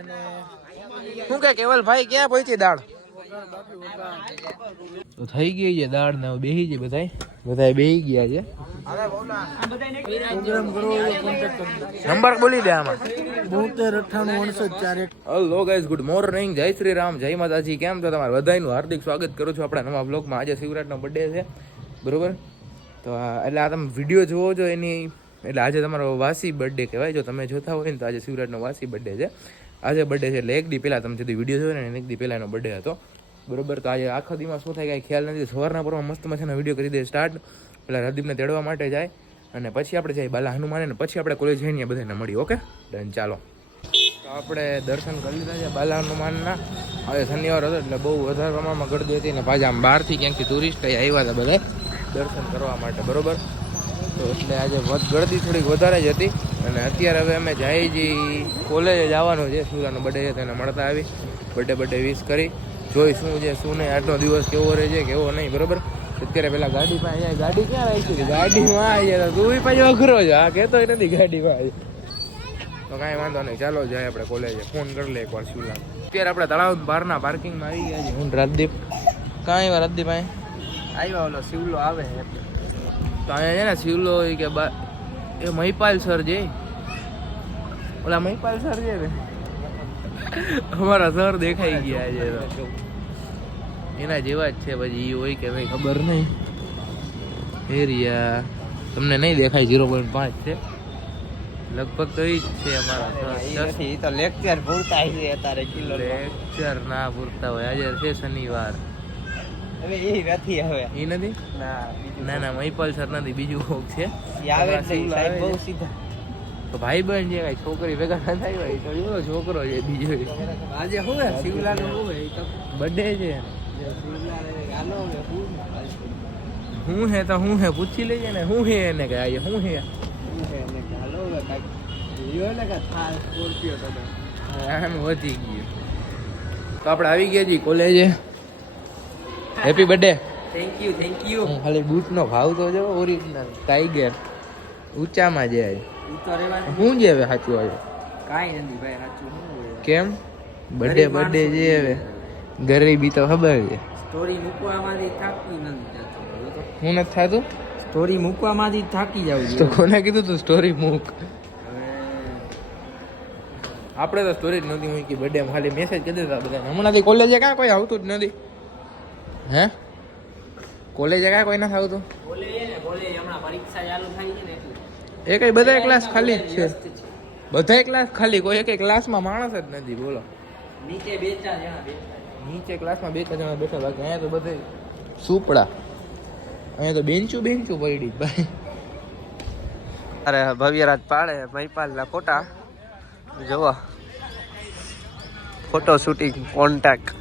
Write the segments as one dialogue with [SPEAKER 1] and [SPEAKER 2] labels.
[SPEAKER 1] શું કે કેવલ ભાઈ ક્યાં પહોંચી દાળ? તો થઈ ગઈ છે દાળ ને બેહી છે બધાય. બધાય બેહી ગયા છે. નંબર બોલી દે આમાં.
[SPEAKER 2] બોતેર ચાર
[SPEAKER 1] હલો ગાઈઝ ગુડ મોર્નિંગ જય શ્રી રામ જય માતાજી. કેમ છો તમારા બધાયનું હાર્દિક સ્વાગત કરું છું આપણા નવા બ્લોગમાં આજે શિવરાજનો બર્થડે છે. બરોબર? તો એટલે આ તમે વીડિયો જોવો છો એની. એટલે આજે તમારો વાસી બર્થડે કહેવાય. જો તમે જોતા હોય ને તો આજે શિવરાજનો વાસી બર્થડે છે. આજે બર્થડે છે એટલે એક દી પહેલાં તમે જુદી વીડિયો જોયો ને એક દી પહેલાં એનો બર્થડે હતો. બરોબર, તો આજે આખા દીમાં શું થાય કાંઈ ખ્યાલ નથી. સવારના પરમાં મસ્ત મજાનો વીડિયો કરી દે સ્ટાર્ટ પેલા રદીપને તેડવા માટે જાય અને પછી આપણે જાય બાલા હનુમાને ને પછી આપણે કોલેજ જઈને બધાને મળી ઓકે? ડન ચાલો. આપણે દર્શન કરી લીધા છે બાલા હનુમાનના. હવે શનિવાર હતો એટલે બહુ વધારે પ્રમાણમાં ગળદી હતી ને પાછા આમ બહારથી ક્યાંકથી ટુરિસ્ટ આવ્યા હતા બધા દર્શન કરવા માટે, બરોબર? તો એટલે આજે ગળદી થોડીક વધારે જ હતી. અને અત્યારે હવે અમે જાય જઈ કોલેજે જવાનું છે. સુરાનો બર્થડે છે તેને મળતા આવી. બર્થડે બર્થડે વિશ કરી. જોઈ શું છે, શું નહીં. આજનો દિવસ કેવો રહે છે, કેવો નહીં, બરોબર? અત્યારે પેલા ગાડી પાસે ગાડી ક્યાં રાખી છે? ગાડીમાં આવી જાય તું પાછો અઘરો છે. આ કહેતો નથી ગાડીમાં આવી. તો કાંઈ વાંધો નહીં. ચાલો, જાય આપણે કોલેજે ફોન કરી લે એકવાર શું અત્યારે આપણે તળાવ બહારના પાર્કિંગમાં આવી ગયા છે હું રાજદીપ. કાંઈ આવ્યા રાજદીપ અહીં
[SPEAKER 2] આવ્યા ઓલો શિવલો આવે.
[SPEAKER 1] તો અહીંયા છે ને શિવલો કે બા એ મહીપાલ સર જે. ઓલા મહીપાલ સર છે ને. અમારા સર દેખાઈ ગયા છે એના જેવા જ છે પછી એ હોય કે ભાઈ ખબર નહીં. એરિયા. તમને નહીં દેખાય ઝીરો પોઈન્ટ પાંચ છે. લગભગ તો એ જ છે અમારા
[SPEAKER 2] તો લેક્ચર પૂરતા છે અત્યારે
[SPEAKER 1] લેક્ચર ના પૂરતા હોય. આજે છે શનિવાર.
[SPEAKER 2] હવે એ નથી હવે.
[SPEAKER 1] એ નથી?
[SPEAKER 2] ના
[SPEAKER 1] ના ના નથી બીજું કોક છે.
[SPEAKER 2] આવે સાહેબ બહુ સીધા.
[SPEAKER 1] તો ભાઈ બહેન જે કઈ છોકરી ભેગા ના થાય હોય તો એવો છોકરો છે બીજો.
[SPEAKER 2] આજે શું હે શિવલા નું શું હે ઈ તો.
[SPEAKER 1] બર્થડે છે.
[SPEAKER 2] હવે હું
[SPEAKER 1] હું તો હું હે? પૂછી લેજે ને હું હે એને કે આજે હું હે?
[SPEAKER 2] હું હે ને કે હાલો હવે કાંઈક લ્યો ને કે થાર સ્કોર્પિયો તો તો.
[SPEAKER 1] આમ વધી ગયું. તો આપણે આવી ગયા છીએ કોલેજે happy birthday
[SPEAKER 2] thank you thank you
[SPEAKER 1] ખાલી બૂટનો ભાવ તો જો ઓરિજિનલ ટાઈગર ઊંચામાં
[SPEAKER 2] જે
[SPEAKER 1] હું જે હવે સાચું હવે
[SPEAKER 2] કાંઈ નથી ભાઈ સાચું હું
[SPEAKER 1] કેમ? બર્થડે બર્થડે જે હવે. ગરીબી તો ખબર છે.
[SPEAKER 2] સ્ટોરી મૂકવામાંથી થાકી નથી
[SPEAKER 1] હું નથી થતું?
[SPEAKER 2] સ્ટોરી મૂકવામાંથી થાકી જાવ
[SPEAKER 1] તો કોને કીધું તું સ્ટોરી મૂક? આપણે તો સ્ટોરી જ નહોતી મૂકી બર્થડે ખાલી મેસેજ કરી દેતા બધા હમણાંથી કોલેજે કાં કોઈ આવતું જ નથી. હે? કોલેજે કાં કોઈ
[SPEAKER 2] ને ને એટલે.
[SPEAKER 1] એ કઈ બધા ક્લાસ ખાલી છે. બધા ક્લાસ ખાલી કોઈ એક ક્લાસમાં માણસ જ નથી બોલો.
[SPEAKER 2] નીચે બે ચાર જણા બેઠા
[SPEAKER 1] નીચે ક્લાસમાં બે ત્રણ જણા બેઠા બાકી અહીંયા તો બધે સુપડા. અહીંયા તો બેન્ચું બેન્ચું પડી ભાઈ.
[SPEAKER 2] અરે ભવ્યરાજ પાડે મહિપાલના ફોટા. જોવા. ફોટો શૂટિંગ કોન્ટેક્ટ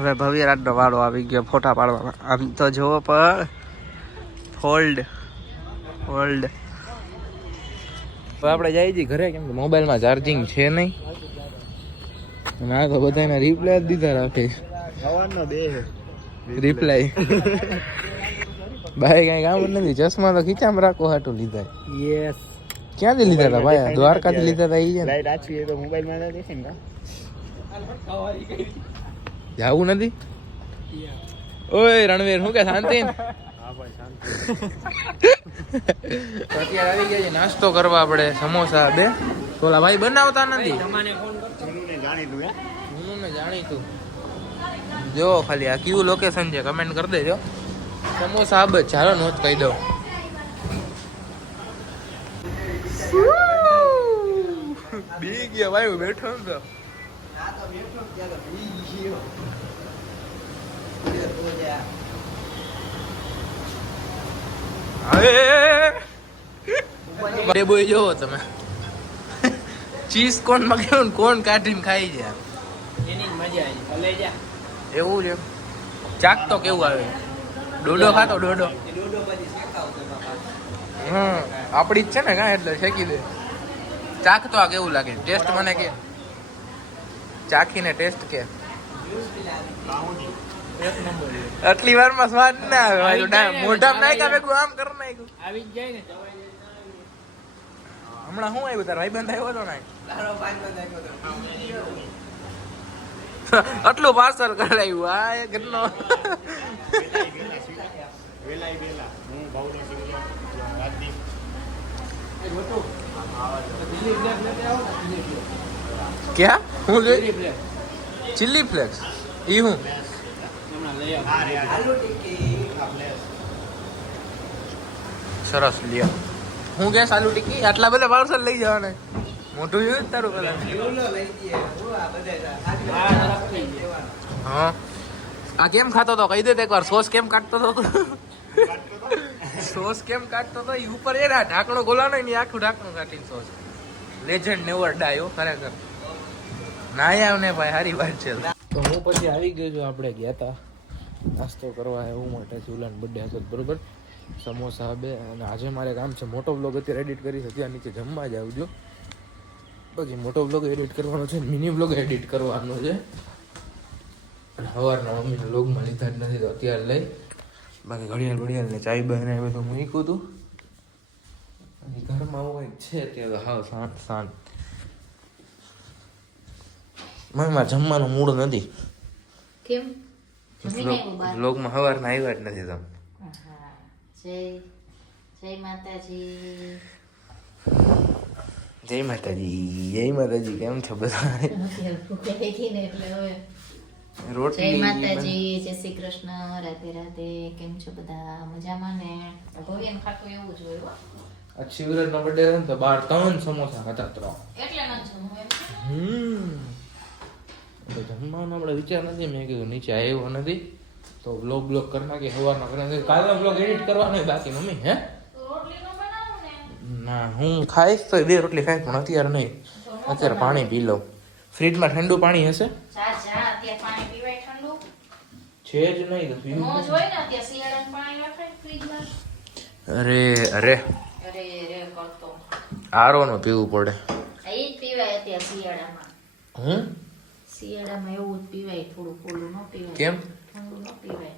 [SPEAKER 2] હવે ભવ્યરાજનો વાળો આવી ગયો ફોટા પાડવામાં. આમ તો જોવો પણ ફોલ્ડ ફોલ્ડ
[SPEAKER 1] હવે આપણે જઈએ છીએ ઘરે કેમ કે મોબાઈલમાં ચાર્જિંગ છે નહીં. ના તો બધાને રિપ્લાય જ દીધા રાખે.
[SPEAKER 2] સવારનો બે
[SPEAKER 1] રિપ્લાય ભાઈ કઈ કામ નથી. ચશ્મા તો ખીચામાં રાખો હાટું લીધા.
[SPEAKER 2] યસ
[SPEAKER 1] ક્યાંથી લીધા હતા ભાઈ દ્વારકાથી લીધા હતા એ છે
[SPEAKER 2] લાઈટ આછી તો મોબાઈલમાં દેખે ને
[SPEAKER 1] જાવું નથી? ઓય રણવીર શું કે શાંતિ? ને?
[SPEAKER 2] હા ભાઈ શાંતિ
[SPEAKER 1] તો અત્યારે આવી ગયા છે નાસ્તો કરવા આપણે સમોસા બે. ઓલા ભાઈ બનાવતા નથી.
[SPEAKER 2] જાણીતું હું?
[SPEAKER 1] જાણીતું. જો ખાલી આ કયું લોકેશન છે કમેન્ટ કરી દેજો. સમોસા આબ ચાલો નોંધ કહી દઉં બી ગયા ભાઈ હું બેઠો ને તો હવે બોય જોવો તમે. ચીઝ કોણ મગાવ્યું ને કોણ કાઢીને ખાઈ જાય?
[SPEAKER 2] એની મજા આવી. ભલે જા.
[SPEAKER 1] એવું છે? ચાક તો કેવું આવે? ડોડો ખાતો ડોડો. હમ આપડી જ છે ને કાં એટલે શેકી દે. ચાક તો આ કેવું લાગે? ટેસ્ટ મને કે. ચાખીને ટેસ્ટ કે. આટલી વારમાં સ્વાદ ના આવે. મોઢામાં નાખ્યા ભેગું આમ કર નાખ્યું.
[SPEAKER 2] આવી જ જાય ને.
[SPEAKER 1] હમણાં શું આવ્યું? તારા ભાઈબંધ આવ્યો હતો ને આટલું પાર્સલ કરાયું આ એ ઘરનો.
[SPEAKER 3] વેલાય વેલા. હું ભાવનો સિંગલો રાજદીપ
[SPEAKER 1] ક્યાં? હું લે ચીલી ફ્લેક્સ એ હું સરસ, લ્યો. હું કે આલુ ટીકી? આટલા બધા પાર્સલ લઈ જવાના. મોટું જોયું તારું પેલા? હા. આ કેમ ખાતો હતો? કહી દે તો એકવાર. સોસ કેમ કાઢતો તો સોસ કેમ કાઢતો તો ઈ ઉપર એ ઢાંકણો ગોલાનો નહીં આખું ઢાંકણું કાઢીને સોસ. લેજન્ડ નેવર ડાયો ખરેખર. ના આવ ને ભાઈ સારી વાત છે. તો હું પછી આવી ગયો છું, આપણે ગયા હતા નાસ્તો કરવા એવું માટે ચૂલાન બર્થડે હતો બરોબર? સમોસા બે, અને આજે મારે કામ છે, મોટો બ્લોગ અત્યારે એડિટ કરી છે ત્યાં નીચે જમવા જ આવજો. પછી મોટો બ્લોગ એડિટ કરવાનો છે મિની બ્લોગ એડિટ કરવાનો છે. સવારના મમ્મીને લોગમાં લીધા જ નથી, તો અત્યારે લઈ. બાકી ઘડિયાળ ઘડિયાળ ને બને એ બધું મૂક્યું હતું ઘરમાં આવું છે, અત્યારે હા શાંત શાંત. શાંત મમ્મીમાં જમવાનું મૂડ નથી.
[SPEAKER 4] કેમ? બાર
[SPEAKER 1] સવારના આવ્યા જ નથી તમે.
[SPEAKER 4] જય જય માતાજી.
[SPEAKER 1] જય માતાજી જય માતાજી કેમ છો બધા?
[SPEAKER 4] ને હવે. જય
[SPEAKER 1] રોટલી
[SPEAKER 4] માતાજી જય શ્રી કૃષ્ણ રાધે રાધે. કેમ છો બધા? મજામાં ને? ભવ્યન ખાતું એવું જ હોય હો.
[SPEAKER 1] આ શિવરાજનો બર્થડે હતો તો બાર ત્રણ સમોસા ખાતા ત્રણ.
[SPEAKER 4] એટલે ન એમ.
[SPEAKER 1] હમ. તો જમવાનો આપણે વિચાર નથી. મેં કીધું નીચે આવ્યો નથી. તો બ્લોગ બ્લોગ કરી નાખી સવારના કરી કાલનો બ્લોગ એડિટ કરવાનો બાકી મમ્મી હે?
[SPEAKER 4] નો
[SPEAKER 1] હું ખાઈશ તો બે રોટલી ખાઈશ પણ અત્યારે નહીં. અત્યારે પાણી પી લઉં. ફ્રીજમાં ઠંડુ પાણી હશે? છે જ નહીં તો પીવું અરે અરે. આરોનું પીવું પડે.
[SPEAKER 4] પીવાય અત્યારે શિયાળામાં.
[SPEAKER 1] હું
[SPEAKER 4] શિયાળામાં એવું જ પીવાય થોડું કોલું ન પીવાય.
[SPEAKER 1] કેમ?
[SPEAKER 4] ઠંડુ ન પીવાય.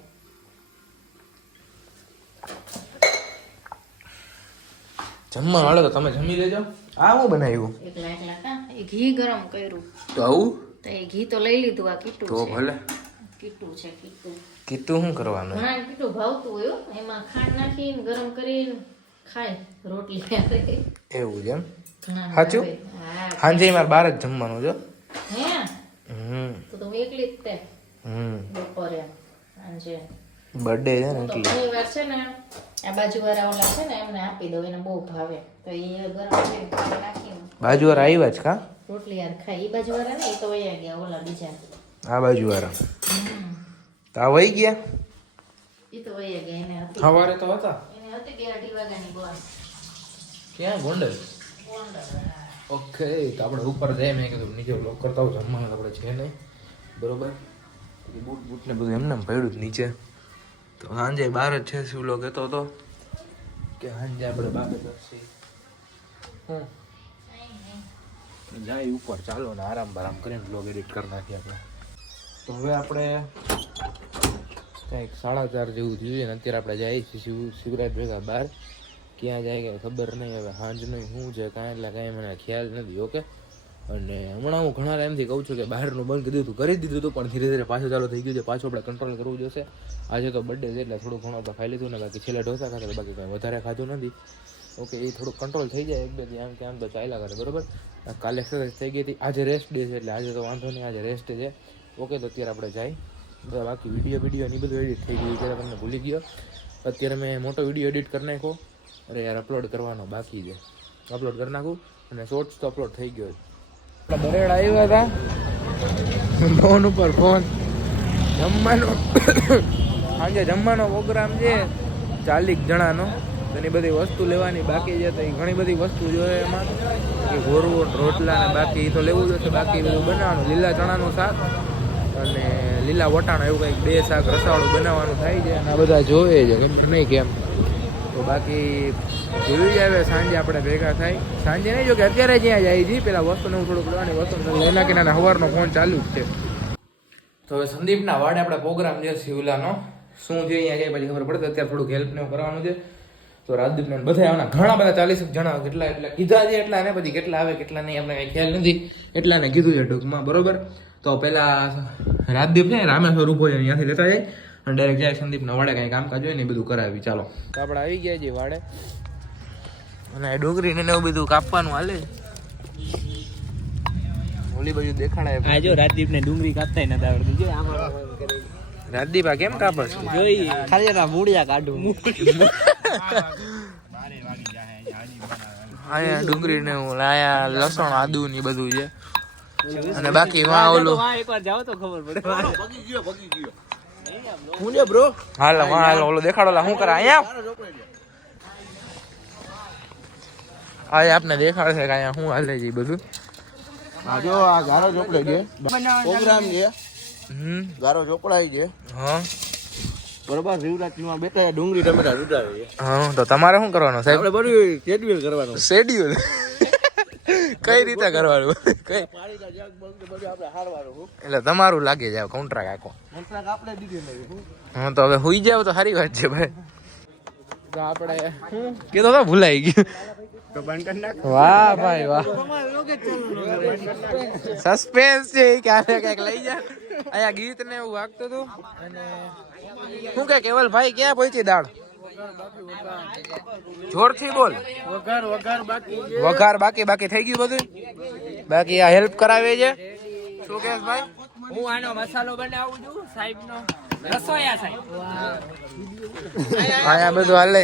[SPEAKER 1] જમવા વાળો તો તમે જમી લેજો. આ હું બનાવ્યું?
[SPEAKER 4] એકલા એકલા કા? એ ઘી ગરમ કર્યું.
[SPEAKER 1] તો આવું?
[SPEAKER 4] તો એ ઘી તો લઈ લીધું આ કીટું
[SPEAKER 1] તો ભલે.
[SPEAKER 4] કીટું છે કીટું.
[SPEAKER 1] કીટું શું કરવાનું?
[SPEAKER 4] ઘણા કીટું ભાવતું હોય હો. એમાં ખાંડ નાખીને ગરમ કરીને ખાય. રોટલી
[SPEAKER 1] એવું છે એમ? સાચું? સાંજે મારે બાર જ જમવાનું જો
[SPEAKER 4] હે? તો તું એકલી જ તે
[SPEAKER 1] હમ.
[SPEAKER 4] બપોરે સાંજે.
[SPEAKER 1] બર્થડે છે ને એટલે.
[SPEAKER 4] ઘણી વાર છે ને આ બાજુવાળા ઓલા છે ને એમને આપી દઉં એને બહુ ભાવે. તો એ ગરમ કરીને પાણી નાખીને.
[SPEAKER 1] બાજુ આવ્યા જ કા?
[SPEAKER 4] રોટલી યાર ખાઈ એ બાજુ વાળા ને એ તો વયા ગયા ઓલા બીજા.
[SPEAKER 1] આ
[SPEAKER 4] બાજુવાળા.
[SPEAKER 1] તા વઈ વહી ગયા?
[SPEAKER 4] એ તો વયા ગયા એને હતી.
[SPEAKER 1] સવારે તો હતા.
[SPEAKER 4] એને હતી બે અઢી વાગ્યાની બસ
[SPEAKER 1] ક્યાં? ગોંડલ?
[SPEAKER 4] ગોંડલ.
[SPEAKER 1] ઓકે તો આપણે ઉપર જઈએ મેં કીધું નીચે બ્લોક કરતા હોય જમવાનું આપણે છે નહીં. બરોબર? બૂટ બૂટને બધું એમને એમ પડ્યું જ નીચે. તો સાંજે બહાર જ છે શિવલો કહેતો હતો? કે સાંજે આપણે બહાર જ હશે હું? જાય ઉપર ચાલો ને આરામ બારામ કરીને બ્લોગ એડિટ કરી નાખીએ આપણે. તો હવે આપણે કંઈક સાડા ચાર જેવું થયું છે ને અત્યારે આપણે જઈએ છીએ શિવ શિવરાજ ભેગા બહાર ક્યાં જાય કે ખબર નહીં હવે સાંજનું શું છે કાંઈ, એટલે કાંઈ મને ખ્યાલ નથી, ઓકે? અને હમણાં હું ઘણા ટાઈમથી કહું છું કે બહારનું બંધ કરી દીધું કરી દીધું હતું, પણ ધીરે ધીરે પાછું ચાલુ થઈ ગયું છે, પાછું આપણે કંટ્રોલ કરવું જોશે. આજે તો બર્થડે છે એટલે થોડું ઘણું તો ખાઈ લીધું, ને બાકી છેલ્લે ઢોસા ખાતા બાકી કંઈ વધારે ખાધું નથી. ઓકે, એ થોડું કંટ્રોલ થઈ જાય એક બે આમ કે આમ તો ચાલ્યા કરે, બરાબર? કાલે એક્સરસાઇઝ થઈ ગઈ હતી, આજે રેસ્ટ ડે છે, એટલે આજે તો વાંધો નહીં, આજે રેસ્ટ છે. ઓકે, તો અત્યારે આપણે જાય. બાકી વીડિયો વીડિયો એની બધું એડિટ થઈ ગયું ત્યારે તમને ભૂલી ગયો. અત્યારે મેં મોટો વીડિયો એડિટ કરી નાખ્યો. અરે યાર અપલોડ કરવાનો બાકી છે. અપલોડ કરી નાખું અને શોર્ટ્સ તો અપલોડ થઈ ગયો છે. બરેડ આવ્યા હતા. ફોન ઉપર ફોન. જમવાનો આજે જમવાનો પ્રોગ્રામ છે ચાલીસ જણાનો. ઘણી બધી વસ્તુ લેવાની બાકી છે, તો એ ઘણી બધી વસ્તુ જોઈએ એમાં. કે ગોરવો રોટલા ને બાકી તો લેવું જોશે બાકી બધું બનાવવાનું. લીલા ચણાનું શાક અને લીલા વટાણા એવું કંઈક બે શાક રસાવાળું બનાવવાનું થાય છે. અને આ બધા જોવે છે નહીં કેમ બાકી જોયું જ સાંજે આપણે ભેગા થાય. સાંજે નહીં જો કે અત્યારે જ્યાં જાય છે પેલા વસ્તુને હું થોડુંક લેવાની વસ્તુ એના કે સવારનો ફોન ચાલુ જ છે. તો હવે સંદીપના વાડે આપણે પ્રોગ્રામ છે, શિવલાનો. શું છે અહીંયા જાય પછી ખબર પડે અત્યારે થોડુંક હેલ્પ ને કરવાનું છે. તો રાજદીપને બધા આવના ઘણા બધા ચાલીસ જણા કેટલા એટલા કીધા છે, એટલા ને પછી કેટલા આવે, કેટલા નહીં, એમને કઈ ખ્યાલ નથી. એટલા ને કીધું છે ટૂંકમાં, બરોબર? તો પેલા રાજદીપ છે રામેશ્વર ઊભો છે, અહીંયાથી લેતા જાય. અને ડાયરેક્ટ જાય સંદીપના વાડે કઈ કામકાજ હોય ને એ બધું કરાવી ચાલો. આપણે આવી ગયા છીએ વાડે. અને આ ડુંગળી ને એવું બધું કાપવાનું હાલે. ઓલી બાજુ દેખાડાય.
[SPEAKER 2] આ જો રાજદીપ ને ડુંગળી કાપતા નથી આવડતું. જો આમાં
[SPEAKER 1] રાજદીપ આ કેમ કાપે છે?
[SPEAKER 2] જોઈ ખાલી એના મૂળિયા કાઢું.
[SPEAKER 1] અહીંયા ડુંગળી ને લાયા લસણ આદુ ને બધું છે. અને બાકી માં ઓલું
[SPEAKER 2] એકવાર જાવ તો ખબર પડે.
[SPEAKER 1] હાલ બ્રો હાલ ઓલો દેખાડો લા હું કરા? અહીંયા આ આપને દેખાડે છે કે અહીંયા હું હાલે છે બધું.
[SPEAKER 5] આ જો આ ગારો ચોપડે છે પ્રોગ્રામ છે.
[SPEAKER 1] હમ.
[SPEAKER 5] ગારો ચોપડાઈ છે
[SPEAKER 1] હા.
[SPEAKER 5] બરોબર શિવરાત્રીમાં બેઠા ડુંગળી ટમેટા રૂડાવે
[SPEAKER 1] હા તો તમારે શું કરવાનું સાહેબ?
[SPEAKER 5] આપણે બધું શેડ્યુલ કરવાનું.
[SPEAKER 1] શેડ્યુલ? કઈ રીતે કરવાનું કઈ?
[SPEAKER 5] હું.
[SPEAKER 1] એટલે તમારું લાગી જાય કોન્ટ્રાક્ટ આખો
[SPEAKER 5] કોન્ટ્રાક્ટ આપણે હું.
[SPEAKER 1] હા તો હવે હુઈ જાવ તો સારી વાત છે ભાઈ. આપણે કીધો તો ભૂલાઈ ગયું. વાહ ભાઈ વાહ. સસ્પેન્સ છે ક્યારે કે લઈ જા. અહીંયા ગીત ને એવું વાગતું હતું. અને કે કેવલ ભાઈ ક્યાં પહોંચી દાળ? જોરથી બોલ.
[SPEAKER 5] વઘાર વઘાર બાકી
[SPEAKER 1] વઘાર બાકી બાકી થઈ ગયું બધું? બાકી આ હેલ્પ કરાવે છે? શું કે ભાઈ?
[SPEAKER 2] હું આનો મસાલો બનાવું છું સાહેબ નો રસોયા સાહેબ.
[SPEAKER 1] અહીંયા બધું હાલે.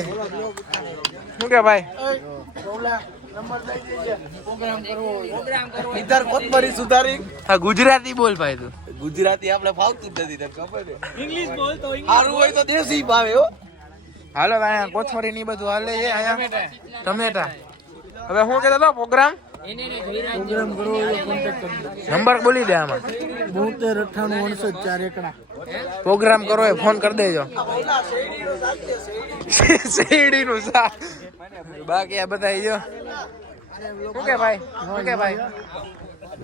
[SPEAKER 1] શું કે ભાઈ?
[SPEAKER 5] નિધાર કોથમરી સુધારી.
[SPEAKER 1] હા ગુજરાતી બોલ ભાઈ તું.
[SPEAKER 5] ગુજરાતી આપણે ફાવતું જ નથી તને ખબર છે?
[SPEAKER 2] ઇંગ્લિશ
[SPEAKER 5] સારું હોય તો દેશી ભાવે હો.
[SPEAKER 1] હાલો અહીંયા કોથમરી ની બધું હાલે છે અહીંયા. ટમેટા. હવે શું કહેતો હતો? પ્રોગ્રામ? નંબર બોલી દે આમાં.
[SPEAKER 5] બોતેર અઠ્ઠાણું અડસઠ ચાર એકડા
[SPEAKER 1] પ્રોગ્રામ કરો એ ફોન કરી દેજો. શેરડી નું શાક. બાકી આ બધા જો. શું કે ભાઈ શું કે ભાઈ.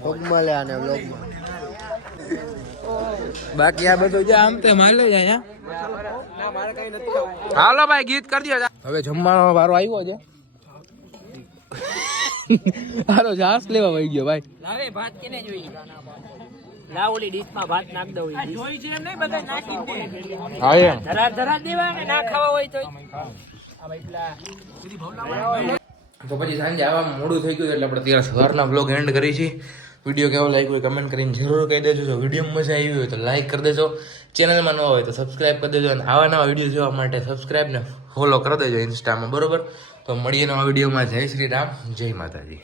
[SPEAKER 5] વ્લોગમાં લે આને વ્લોગમાં
[SPEAKER 1] બાકી આ બધું જે આમ તે હાલે છે અહીંયા હાલો ભાઈ ગીત કરી દો હવે જમવાનો વારો આવ્યો છે. હાલો જાસ લેવા વહી ગયો ભાઈ.
[SPEAKER 2] લાવે ભાત કેને જોઈ? લાવ ઓલી ભાત નાખ દઉં જોઈ છે એમ નહીં બધા નાખી દે.
[SPEAKER 1] હા એમ.
[SPEAKER 2] ધરા ધરા દેવા ને ના ખાવા હોય તો
[SPEAKER 1] તો પછી સાંજે આવા મોડું થઈ ગયું એટલે આપણે ત્યારે સવારના બ્લોગ એન્ડ કરી છીએ. વીડિયો કેવો લાગ્યો હોય કમેન્ટ કરીને જરૂર કહી દેજો. જો વીડિયો મજા આવી હોય તો લાઈક કરી દેજો. ચેનલમાં ન હોય તો સબસ્ક્રાઈબ કરી દેજો અને આવા નવા વીડિયો જોવા માટે સબસ્ક્રાઈબ ને ફોલો કરી દેજો ઇન્સ્ટામાં બરોબર? તો મળીએ નવા વિડીયોમાં. જય શ્રી રામ, જય માતાજી.